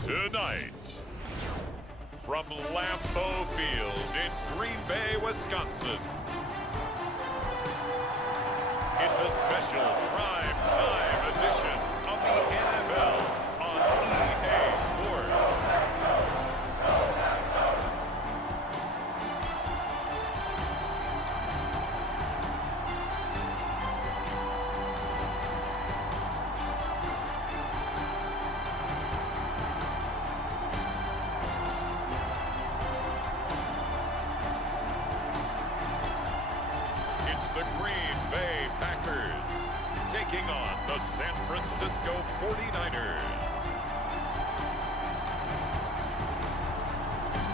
Tonight, from Lambeau Field in Green Bay, Wisconsin, it's a special prime time edition of the NFL on EA Sports. It's the Green Bay Packers taking on the San Francisco 49ers.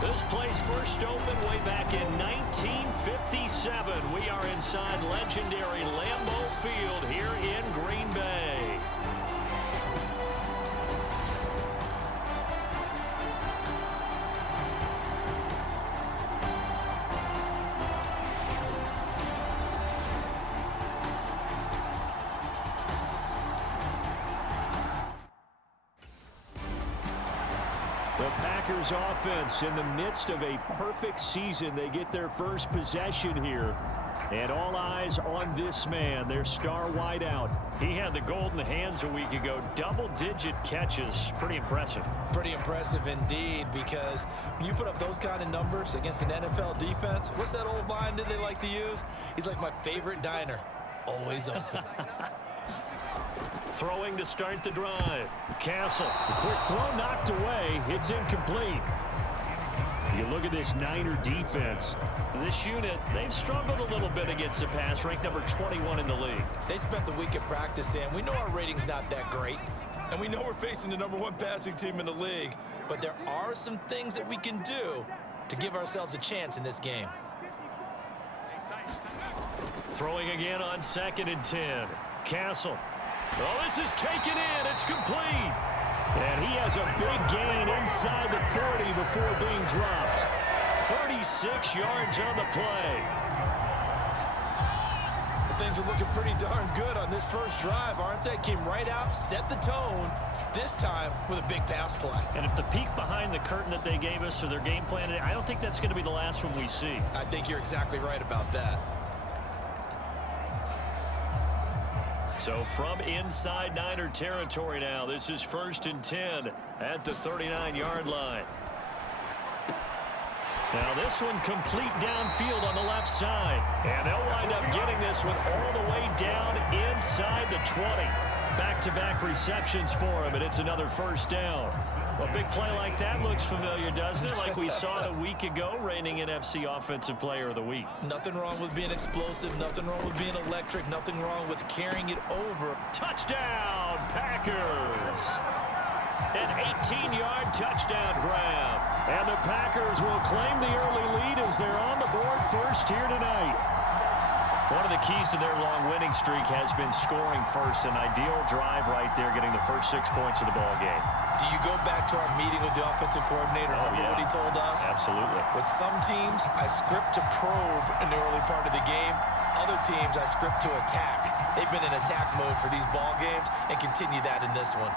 This place first opened way back in 1957. We are inside legendary Lambeau Field here in Green Bay. The Packers offense in the midst of a perfect season. They get their first possession here. And all eyes on this man, their star wideout. He had the golden hands a week ago. Double-digit catches. Pretty impressive. Pretty impressive indeed, because when you put up those kind of numbers against an NFL defense, what's that old line that they like to use? He's like my favorite diner. Always open. Throwing to start the drive. Castle. The quick throw knocked away. It's incomplete. You look at this Niner defense. This unit, they've struggled a little bit against the pass, ranked number 21 in the league. They spent the week at practice, and we know our rating's not that great. And we know we're facing the #1 passing team in the league. But there are some things that we can do to give ourselves a chance in this game. Throwing again on 2nd and 10. Castle. Oh, this is taken in. It's complete. And he has a big gain inside the 40 before being dropped. 36 yards on the play. Things are looking pretty darn good on this first drive, aren't they? Came right out, set the tone, this time with a big pass play. And if the peek behind the curtain that they gave us or their game plan, I don't think that's going to be the last one we see. I think you're exactly right about that. So from inside Niner territory now, this is 1st and 10 at the 39-yard line. Now this one complete downfield on the left side. And they'll wind up getting this one all the way down inside the 20. Back-to-back receptions for him, and it's another first down. A big play like that looks familiar, doesn't it? Like we saw it a week ago, reigning NFC Offensive Player of the Week. Nothing wrong with being explosive. Nothing wrong with being electric. Nothing wrong with carrying it over. Touchdown, Packers! An 18-yard touchdown grab. And the Packers will claim the early lead as they're on the board first here tonight. One of the keys to their long winning streak has been scoring first. An ideal drive right there, getting the first 6 points of the ball game. Do you go back to our meeting with the offensive coordinator? Remember what he told us? Absolutely. With some teams, I script to probe in the early part of the game. Other teams, I script to attack. They've been in attack mode for these ball games and continue that in this one.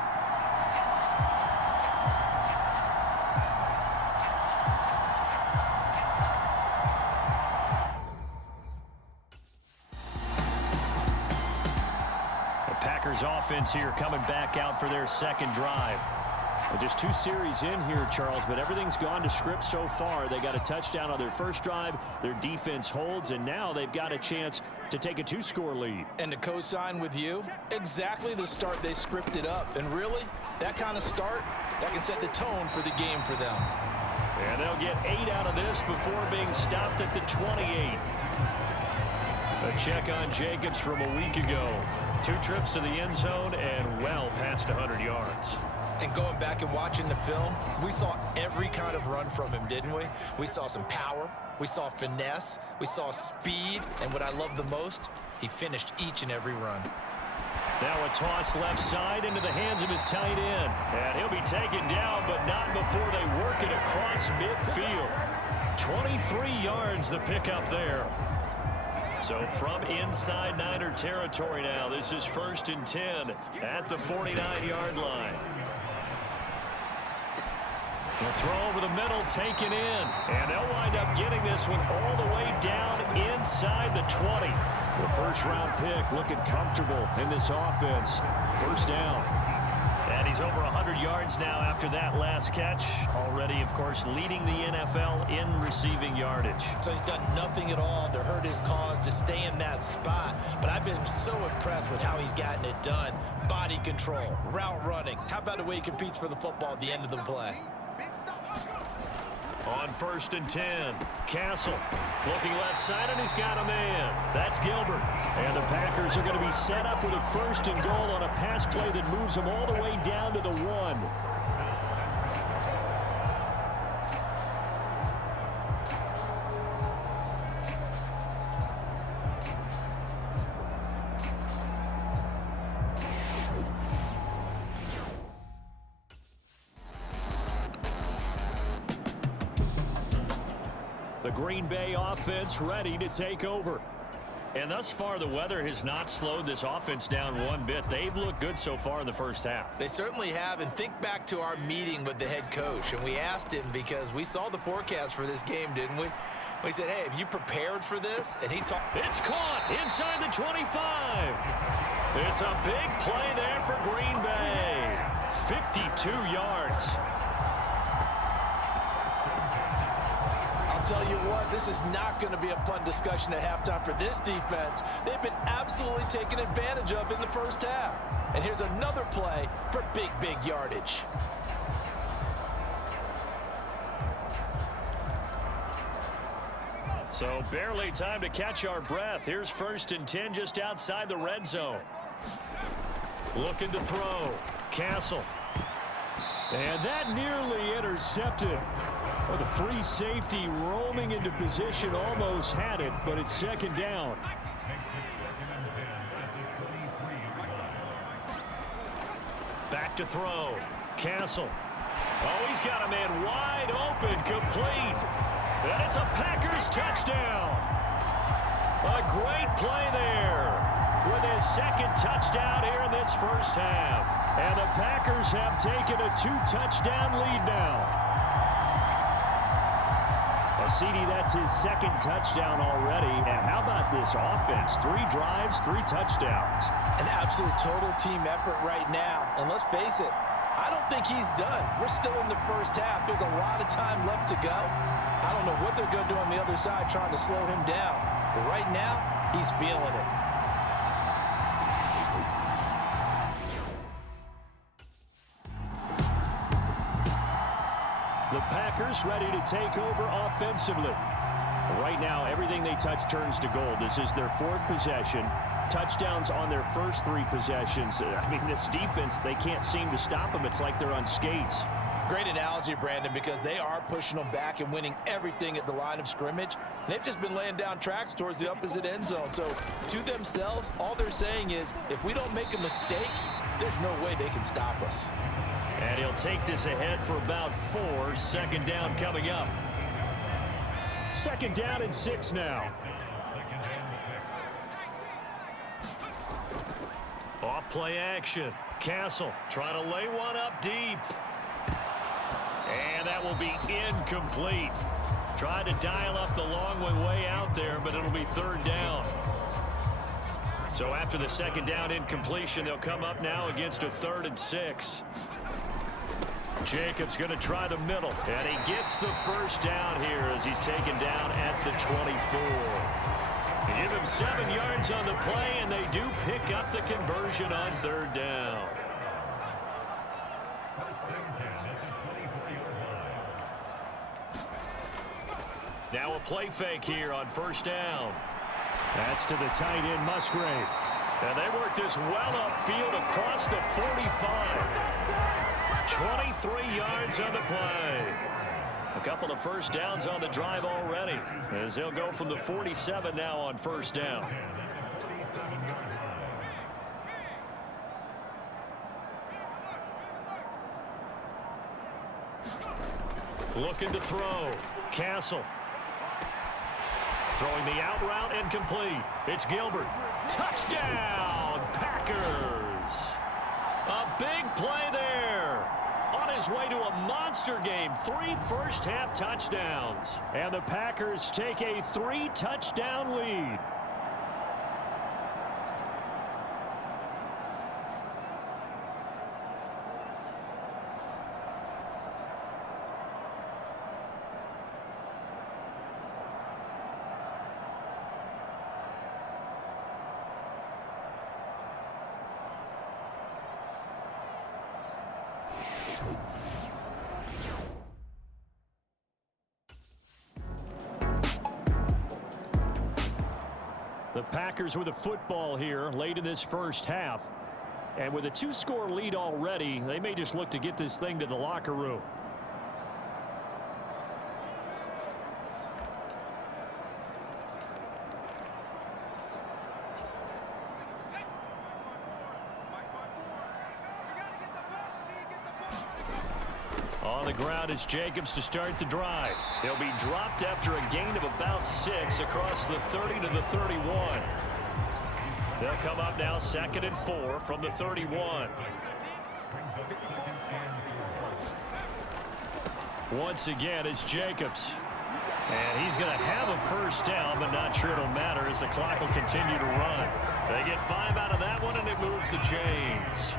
Packers offense here coming back out for their second drive. Well, just 2 series in here, Charles, but everything's gone to script so far. They got a touchdown on their first drive. Their defense holds, and now they've got a chance to take a 2-score lead. And to co-sign with you, exactly the start they scripted up. And really, that kind of start, that can set the tone for the game for them. And they'll get 8 out of this before being stopped at the 28. A check on Jacobs from a week ago. 2 trips to the end zone and well past 100 yards. And going back and watching the film, we saw every kind of run from him, didn't we? We saw some power, we saw finesse, we saw speed, and what I love the most, he finished each and every run. Now a toss left side into the hands of his tight end. And he'll be taken down, but not before they work it across midfield. 23 yards the pickup there. So from inside Niner territory now, this is 1st and 10 at the 49-yard line. The throw over the middle taken in. And they'll wind up getting this one all the way down inside the 20. The first-round pick looking comfortable in this offense. First down. And he's over 100 yards now after that last catch. Already, of course, leading the NFL in receiving yardage. So he's done nothing at all to hurt his cause, to stay in that spot. But I've been so impressed with how he's gotten it done. Body control, route running. How about the way he competes for the football at the end of the play? On 1st and 10, Castle looking left side, and he's got a man. That's Gilbert. And the Packers are going to be set up with a 1st and goal on a pass play that moves them all the way down to the 1. The Green Bay offense ready to take over. And thus far, the weather has not slowed this offense down one bit. They've looked good so far in the first half. They certainly have. And think back to our meeting with the head coach. And we asked him, because we saw the forecast for this game, didn't we? We said, hey, have you prepared for this? And he talked. It's caught inside the 25. It's a big play there for Green Bay. 52 yards. Tell you what, this is not going to be a fun discussion at halftime for this defense. They've been absolutely taken advantage of in the first half. And here's another play for big yardage. So barely time to catch our breath. Here's 1st and 10 just outside the red zone. Looking to throw. Castle. And that nearly intercepted. Well, the free safety roaming into position almost had it, but it's 2nd down. Back to throw. Castle. Oh, he's got a man wide open, complete. And it's a Packers touchdown. A great play there with his 2nd touchdown here in this first half. And the Packers have taken a 2-touchdown lead now. CD, that's his 2nd touchdown already. And how about this offense? 3 drives, 3 touchdowns. An absolute total team effort right now. And let's face it, I don't think he's done. We're still in the first half. There's a lot of time left to go. I don't know what they're going to do on the other side trying to slow him down. But right now, he's feeling it. The Packers ready to take over offensively. Right now, everything they touch turns to gold. This is their 4th possession. Touchdowns on their first 3 possessions. I mean, this defense, they can't seem to stop them. It's like they're on skates. Great analogy, Brandon, because they are pushing them back and winning everything at the line of scrimmage. And they've just been laying down tracks towards the opposite end zone. So, to themselves, all they're saying is, if we don't make a mistake, there's no way they can stop us. And he'll take this ahead for about 4. 2nd down coming up. 2nd down and 6 now. Off play action. Castle trying to lay one up deep. And that will be incomplete. Tried to dial up the long way out there, but it'll be 3rd down. So after the 2nd down incompletion, they'll come up now against a 3rd and 6. Jacobs going to try the middle, and he gets the first down here as he's taken down at the 24. They give him 7 yards on the play, and they do pick up the conversion on 3rd down. Now a play fake here on 1st down. That's to the tight end, Musgrave. And they work this well upfield across the 45. 23 yards on the play. A couple of first downs on the drive already, as they'll go from the 47 now on 1st down. Looking to throw. Castle. Throwing the out route incomplete. It's Gilbert. Touchdown, Packers. A big play there. On his his way to a monster game. 3 first-half touchdowns. And the Packers take a 3-touchdown lead. The Packers with a football here late in this first half. And with a 2-score lead already, they may just look to get this thing to the locker room. On the ground is Jacobs to start the drive. He'll be dropped after a gain of about 6 across the 30 to the 31. They'll come up now 2nd and 4 from the 31. Once again, it's Jacobs. And he's going to have a first down, but not sure it'll matter as the clock will continue to run. They get 5 out of that one, and it moves the chains.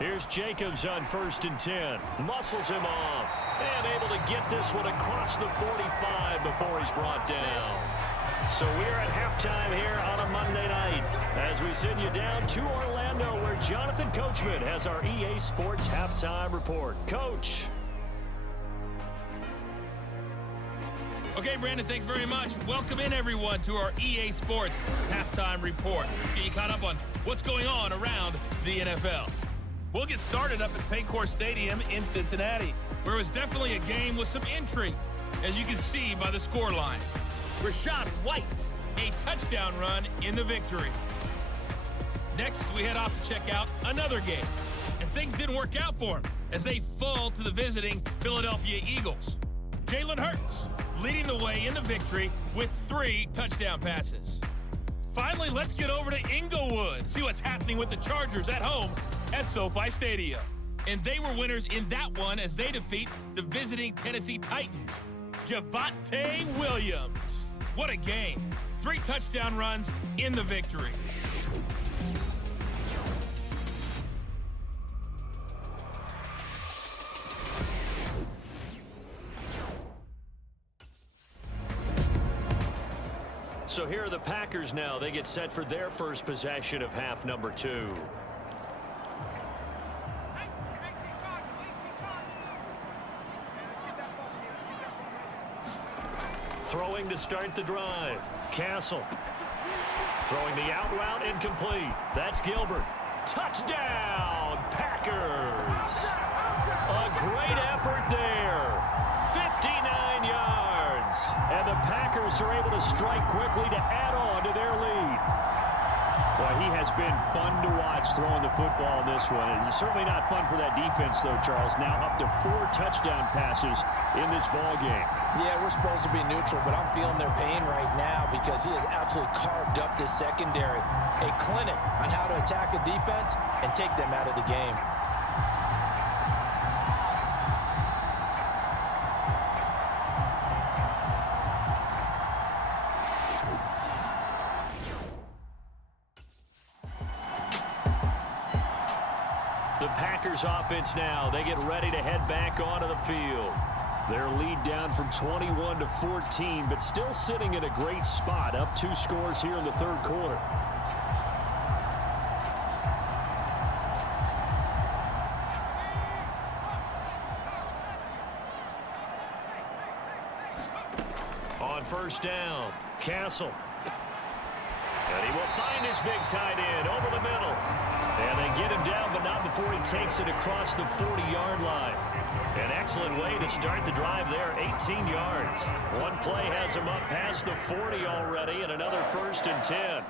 Here's Jacobs on 1st and 10. Muscles him off. And able to get this one across the 45 before he's brought down. So we're at halftime here on a Monday night as we send you down to Orlando where Jonathan Coachman has our EA Sports Halftime Report. Coach. Okay, Brandon, thanks very much. Welcome in, everyone, to our EA Sports Halftime Report. Let's get you caught up on what's going on around the NFL. We'll get started up at Paycor Stadium in Cincinnati, where it was definitely a game with some intrigue, as you can see by the scoreline. Rachaad White, a touchdown run in the victory. Next, we head off to check out another game, and things didn't work out for him as they fall to the visiting Philadelphia Eagles. Jalen Hurts leading the way in the victory with 3 touchdown passes. Finally, let's get over to Inglewood, see what's happening with the Chargers at home at SoFi Stadium. And they were winners in that one as they defeat the visiting Tennessee Titans. Javonte Williams. What a game. 3 touchdown runs in the victory. So here are the Packers now. They get set for their first possession of half number 2. Throwing to start the drive. Castle. Throwing the out route incomplete. That's Gilbert. Touchdown, Packers. A great effort there. 59 yards. And the Packers are able to strike quickly to add on to their lead. Boy, he has been fun to watch throwing the football in this one. It's certainly not fun for that defense, though, Charles. Now up to 4 touchdown passes in this ball game. Yeah, we're supposed to be neutral, but I'm feeling their pain right now because he has absolutely carved up this secondary. A clinic on how to attack a defense and take them out of the game. The Packers offense now, they get ready to head back onto the field. Their lead down from 21 to 14, but still sitting in a great spot, up 2 scores here in the 3rd quarter. On 1st down, Castle. And he will find his big tight end over the middle. And they get him down, but not before he takes it across the 40-yard line. An excellent way to start the drive there, 18 yards. One play has him up past the 40 already, and another 1st and 10.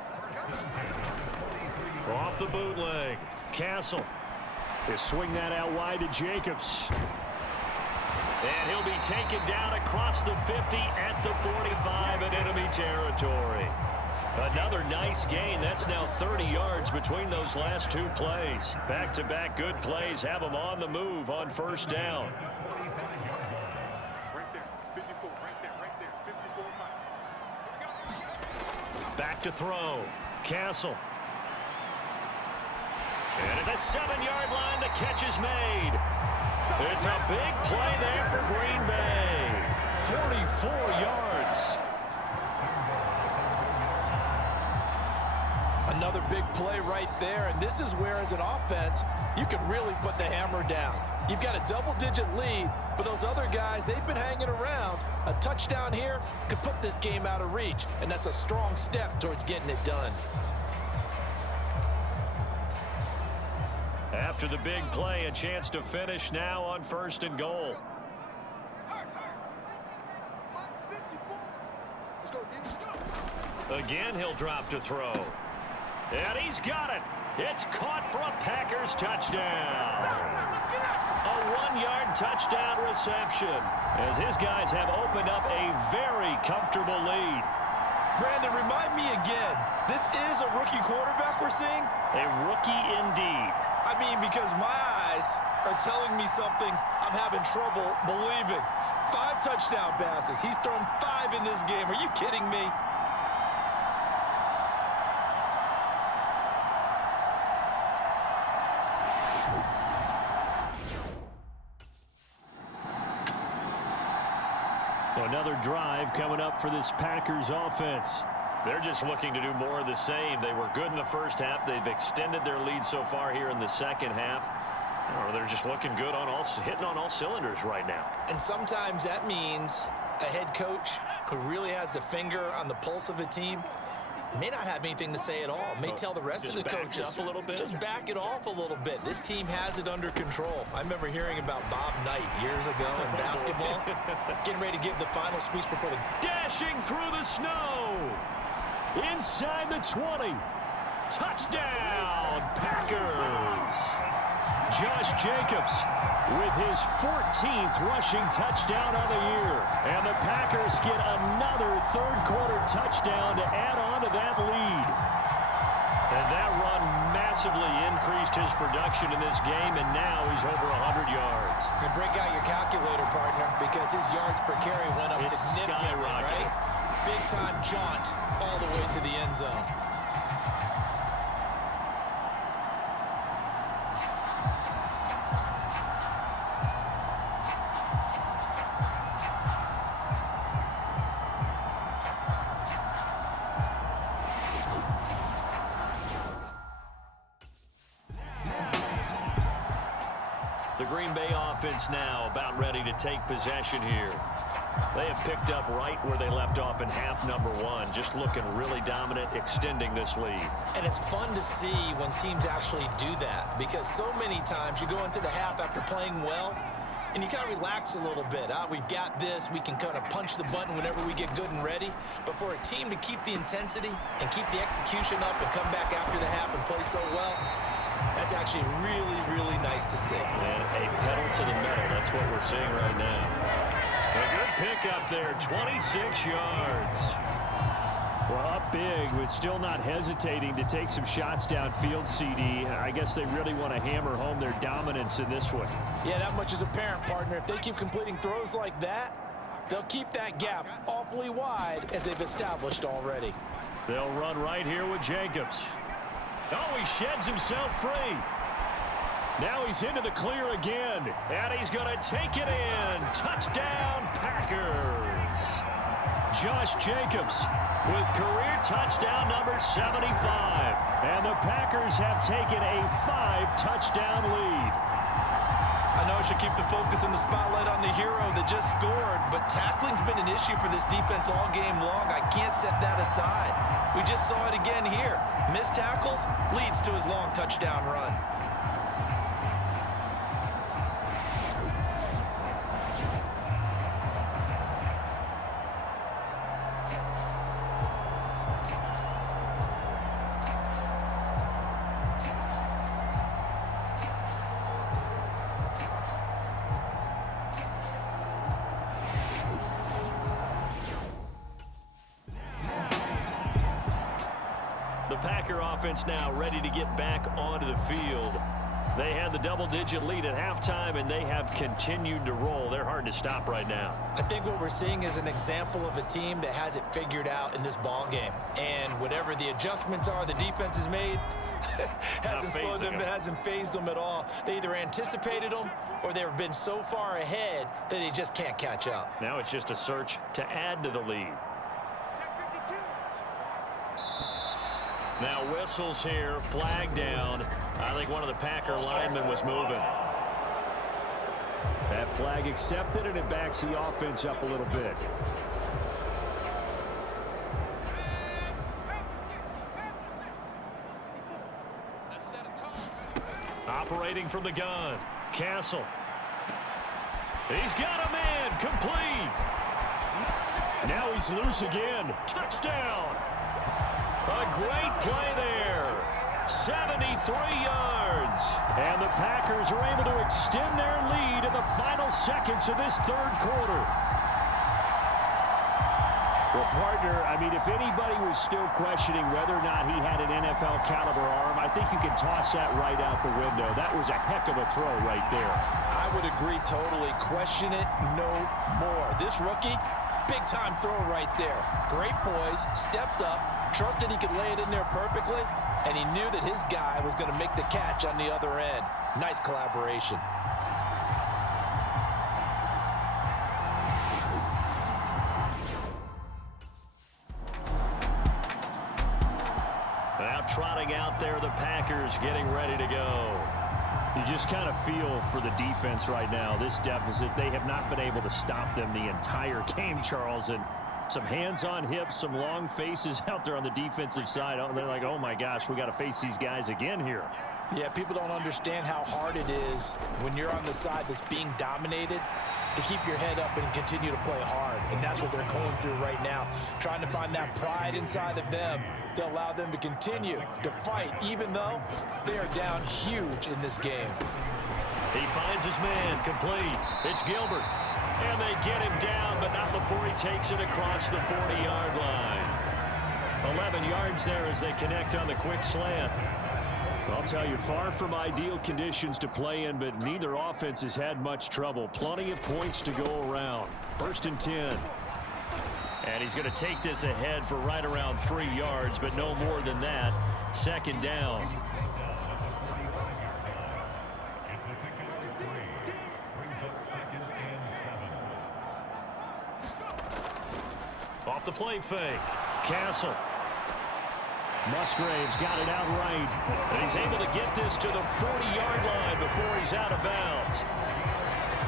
Off the bootleg, Castle. They swing that out wide to Jacobs. And he'll be taken down across the 50 at the 45 in enemy territory. Another nice gain. That's now 30 yards between those last two plays. Back-to-back good plays have them on the move on first down. Back to throw. Castle. And at the 7-yard line, the catch is made. It's a big play there for Green Bay. 44 yards. Another big play right there, and this is where, as an offense, you can really put the hammer down. You've got a double-digit lead, but those other guys, they've been hanging around. A touchdown here could put this game out of reach, and that's a strong step towards getting it done. After the big play, a chance to finish now on 1st and goal. Again, he'll drop to throw. And he's got it. It's caught for a Packers touchdown. A 1-yard touchdown reception as his guys have opened up a very comfortable lead. Brandon, remind me again, this is a rookie quarterback we're seeing? A rookie indeed. I mean, because my eyes are telling me something I'm having trouble believing. 5 touchdown passes. He's thrown 5 in this game. Are you kidding me? Another drive coming up for this Packers offense. They're just looking to do more of the same. They were good in the first half. They've extended their lead so far here in the second half. Or they're just looking good on hitting on all cylinders right now. And sometimes that means a head coach who really has a finger on the pulse of a team may not have anything to say at all. May tell the rest of the coaches, up a little bit. Just back it off a little bit. This team has it under control. I remember hearing about Bob Knight years ago in basketball, getting ready to give the final speech before the... Dashing through the snow. Inside the 20. Touchdown, Packers. Josh Jacobs with his 14th rushing touchdown of the year. And the Packers get another third-quarter touchdown to add on to that lead. And that run massively increased his production in this game, and now he's over 100 yards. And break out your calculator, partner, because his yards per carry went up significantly, right? Big-time jaunt all the way to the end zone. The Green Bay offense now about ready to take possession here. They have picked up right where they left off in half number 1, just looking really dominant, extending this lead. And it's fun to see when teams actually do that, because so many times you go into the half after playing well, and you kind of relax a little bit. We've got this. We can kind of punch the button whenever we get good and ready. But for a team to keep the intensity and keep the execution up and come back after the half and play so well, that's actually really, really nice to see. And a pedal to the metal. That's what we're seeing right now. A good pickup there, 26 yards. Well, up big, but still not hesitating to take some shots downfield, CD. I guess they really want to hammer home their dominance in this one. Yeah, that much is apparent, partner. If they keep completing throws like that, they'll keep that gap awfully wide as they've established already. They'll run right here with Jacobs. Oh, he sheds himself free. Now he's into the clear again, and he's going to take it in. Touchdown, Packers. Josh Jacobs with career touchdown number 75. And the Packers have taken a 5-touchdown lead. I know I should keep the focus and the spotlight on the hero that just scored, but tackling's been an issue for this defense all game long. I can't set that aside. We just saw it again here. Missed tackles leads to his long touchdown run. Packer offense now ready to get back onto the field. They had the double-digit lead at halftime, and they have continued to roll. They're hard to stop right now. I think what we're seeing is an example of a team that has it figured out in this ball game. And whatever the adjustments are the defense has made, hasn't slowed them, hasn't phased them at all. They either anticipated them or they've been so far ahead that they just can't catch up. Now it's just a search to add to the lead. Now whistles here, flag down. I think one of the Packer linemen was moving. That flag accepted, and it backs the offense up a little bit. Operating from the gun, Castle. He's got a man, complete. Now he's loose again. Touchdown. A great play there. 73 yards. And the Packers are able to extend their lead in the final seconds of this third quarter. Well, partner, I mean, if anybody was still questioning whether or not he had an NFL caliber arm, I think you can toss that right out the window. That was a heck of a throw right there. I would agree totally. Question it no more. This rookie, big-time throw right there. Great poise, stepped up, trusted he could lay it in there perfectly, and he knew that his guy was going to make the catch on the other end. Nice collaboration. Now trotting out there, the Packers getting ready to go. You just kind of feel for the defense right now. This deficit, they have not been able to stop them the entire game, Charles. And some hands on hips, some long faces out there on the defensive side. They're like, oh, my gosh, we got to face these guys again here. Yeah, people don't understand how hard it is when you're on the side that's being dominated to keep your head up and continue to play hard. And that's what they're going through right now, trying to find that pride inside of them to allow them to continue to fight, even though they are down huge in this game. He finds his man, complete. It's Gilbert. And they get him down, but not before he takes it across the 40-yard line. 11 yards there as they connect on the quick slant. I'll tell you, far from ideal conditions to play in, but neither offense has had much trouble. Plenty of points to go around. 1st and 10. And he's going to take this ahead for right around 3 yards, but no more than that. 2nd down. Off the play fake. Castle. Musgrave's got it out right. And he's able to get this to the 40-yard line before he's out of bounds.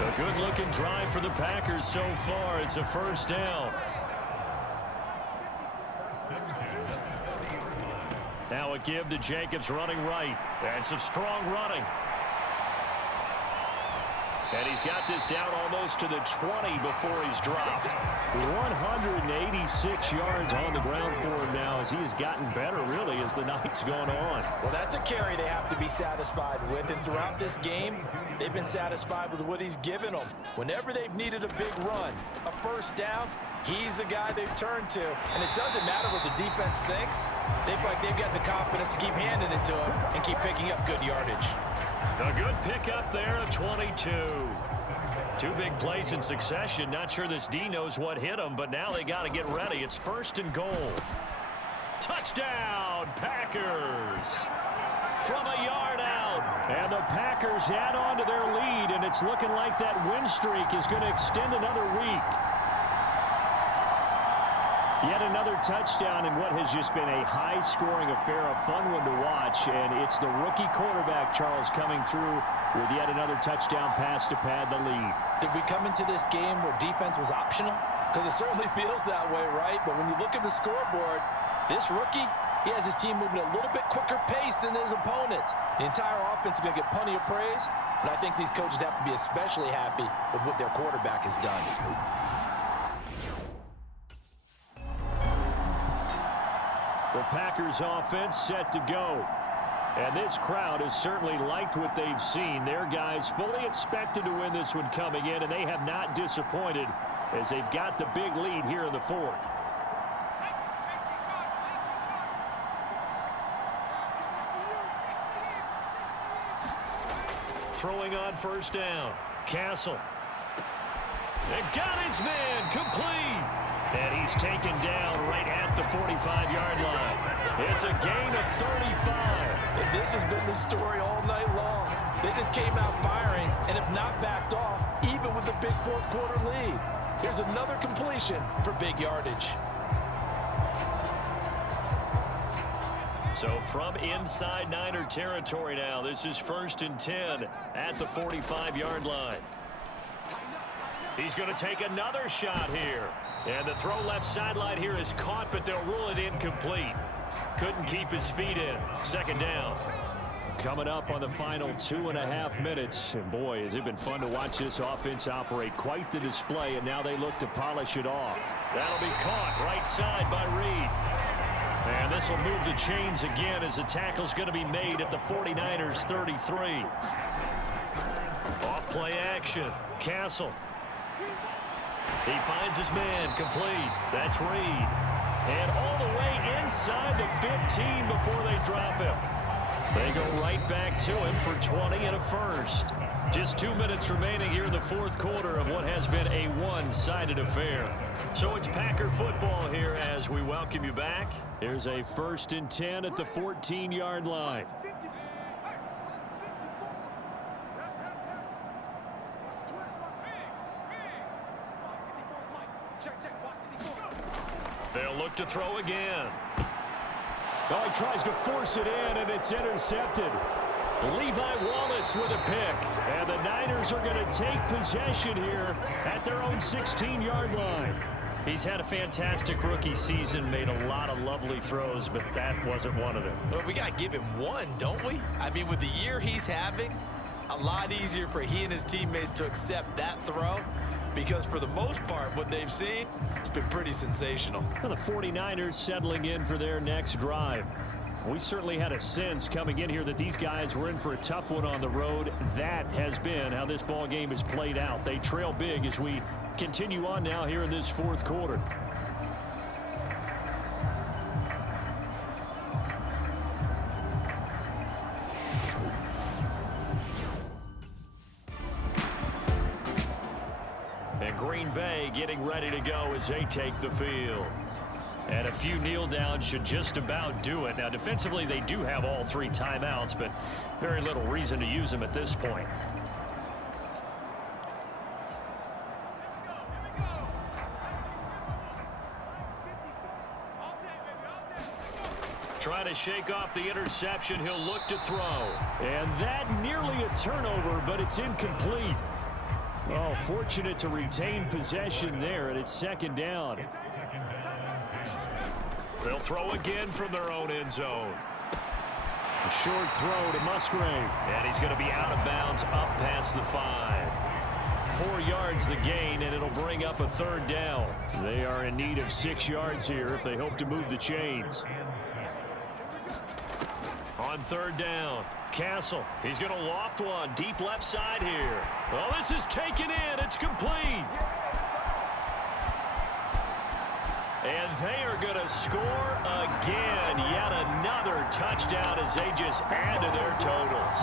A good-looking drive for the Packers so far. It's a 1st down. Now a give to Jacobs running right. And some strong running. And he's got this down almost to the 20 before he's dropped. 186 yards on the ground for him now as he has gotten better, really, as the night's gone on. Well, that's a carry they have to be satisfied with. And throughout this game, they've been satisfied with what he's given them. Whenever they've needed a big run, a 1st down, he's the guy they've turned to. And it doesn't matter what the defense thinks. They feel like they've got the confidence to keep handing it to him and keep picking up good yardage. A good pickup there at 22. 2 big plays in succession. Not sure this D knows what hit him, but now they got to get ready. It's 1st and goal. Touchdown, Packers. From a yard out. And the Packers add on to their lead, and it's looking like that win streak is going to extend another week. Yet another touchdown in what has just been a high-scoring affair, a fun one to watch. And it's the rookie quarterback, Charles, coming through with yet another touchdown pass to pad the lead. Did we come into this game where defense was optional? Because it certainly feels that way, right? But when you look at the scoreboard, this rookie, he has his team moving at a little bit quicker pace than his opponents. The entire offense is going to get plenty of praise, but I think these coaches have to be especially happy with what their quarterback has done. The Packers offense set to go. And this crowd has certainly liked what they've seen. Their guys fully expected to win this one coming in, and they have not disappointed as they've got the big lead here in the 4th. throwing on first down. Castle. And got his man complete. And he's taken down right at the 45-yard line. It's a gain of 35. And this has been the story all night long. They just came out firing and have not backed off, even with the big fourth-quarter lead. Here's another completion for big yardage. So from inside Niner territory now, this is 1st and 10 at the 45-yard line. He's going to take another shot here. And the throw left sideline here is caught, but they'll rule it incomplete. Couldn't keep his feet in. 2nd down. Coming up on the final 2.5 minutes. And boy, has it been fun to watch this offense operate. Quite the display, and now they look to polish it off. That'll be caught right side by Reed. And this will move the chains again as the tackle's going to be made at the 49ers 33. Off play action. Castle. He finds his man complete. That's Reed. And all the way inside the 15 before they drop him. They go right back to him for 20 and a first. Just 2 minutes remaining here in the fourth quarter of what has been a one-sided affair. So it's Packer football here as we welcome you back. Here's a 1st and 10 at the 14-yard line. They'll look to throw again. Oh, he tries to force it in, and it's intercepted. Levi Wallace with a pick. And the Niners are going to take possession here at their own 16-yard line. He's had a fantastic rookie season, made a lot of lovely throws, but that wasn't one of them. Well, we got to give him one, don't we? I mean, with the year he's having, a lot easier for he and his teammates to accept that throw. Because for the most part, what they've seen, it's been pretty sensational. Well, the 49ers settling in for their next drive. We certainly had a sense coming in here that these guys were in for a tough one on the road. That has been how this ball game has played out. They trail big as we continue on now here in this fourth quarter. And Green Bay getting ready to go as they take the field. And a few kneel downs should just about do it. Now, defensively, they do have all 3 timeouts, but very little reason to use them at this point. Trying to shake off the interception. He'll look to throw. And that nearly a turnover, but it's incomplete. Oh, fortunate to retain possession there, and it's 2nd down. They'll throw again from their own end zone. A short throw to Musgrave. And he's going to be out of bounds up past the 5. 4 yards the gain, and it'll bring up a 3rd down. They are in need of 6 yards here if they hope to move the chains. On 3rd down, Castle. He's going to loft one deep left side here. Well, this is taken in. It's complete. And they are going to score again. Yet another touchdown as they just add to their totals.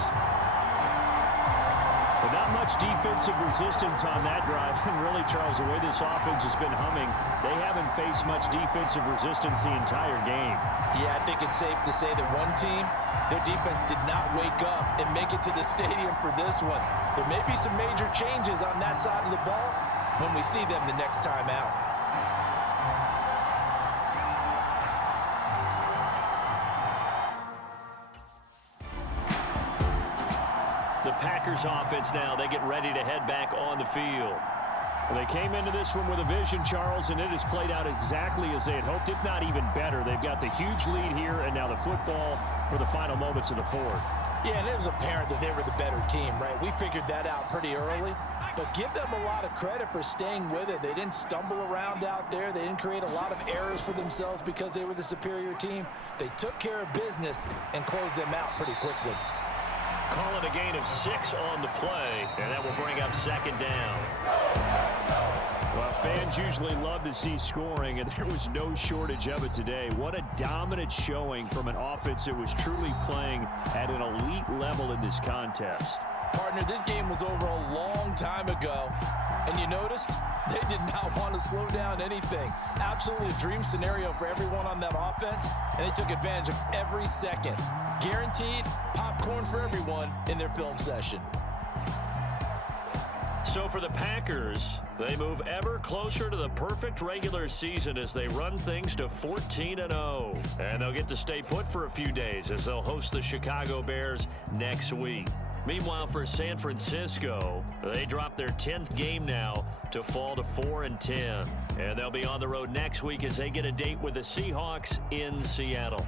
But not much defensive resistance on that drive. And really, Charles, the way this offense has been humming, they haven't faced much defensive resistance the entire game. Yeah, I think it's safe to say that one team, their defense did not wake up and make it to the stadium for this one. There may be some major changes on that side of the ball when we see them the next time out. The Packers offense now, they get ready to head back on the field. They came into this one with a vision, Charles, and it has played out exactly as they had hoped, if not even better. They've got the huge lead here, and now the football for the final moments of the fourth. Yeah, and it was apparent that they were the better team, right? We figured that out pretty early. But give them a lot of credit for staying with it. They didn't stumble around out there. They didn't create a lot of errors for themselves because they were the superior team. They took care of business and closed them out pretty quickly. Call it a gain of 6 on the play, and that will bring up 2nd down. Well, fans usually love to see scoring, and there was no shortage of it today. What a dominant showing from an offense that was truly playing at an elite level in this contest. Partner, this game was over a long time ago. And you noticed they did not want to slow down anything. Absolutely a dream scenario for everyone on that offense, and they took advantage of every second. Guaranteed popcorn for everyone in their film session. So for the Packers, they move ever closer to the perfect regular season as they run things to 14-0. And they'll get to stay put for a few days as they'll host the Chicago Bears next week. Meanwhile, for San Francisco, they drop their 10th game now to fall to 4-10. And they'll be on the road next week as they get a date with the Seahawks in Seattle.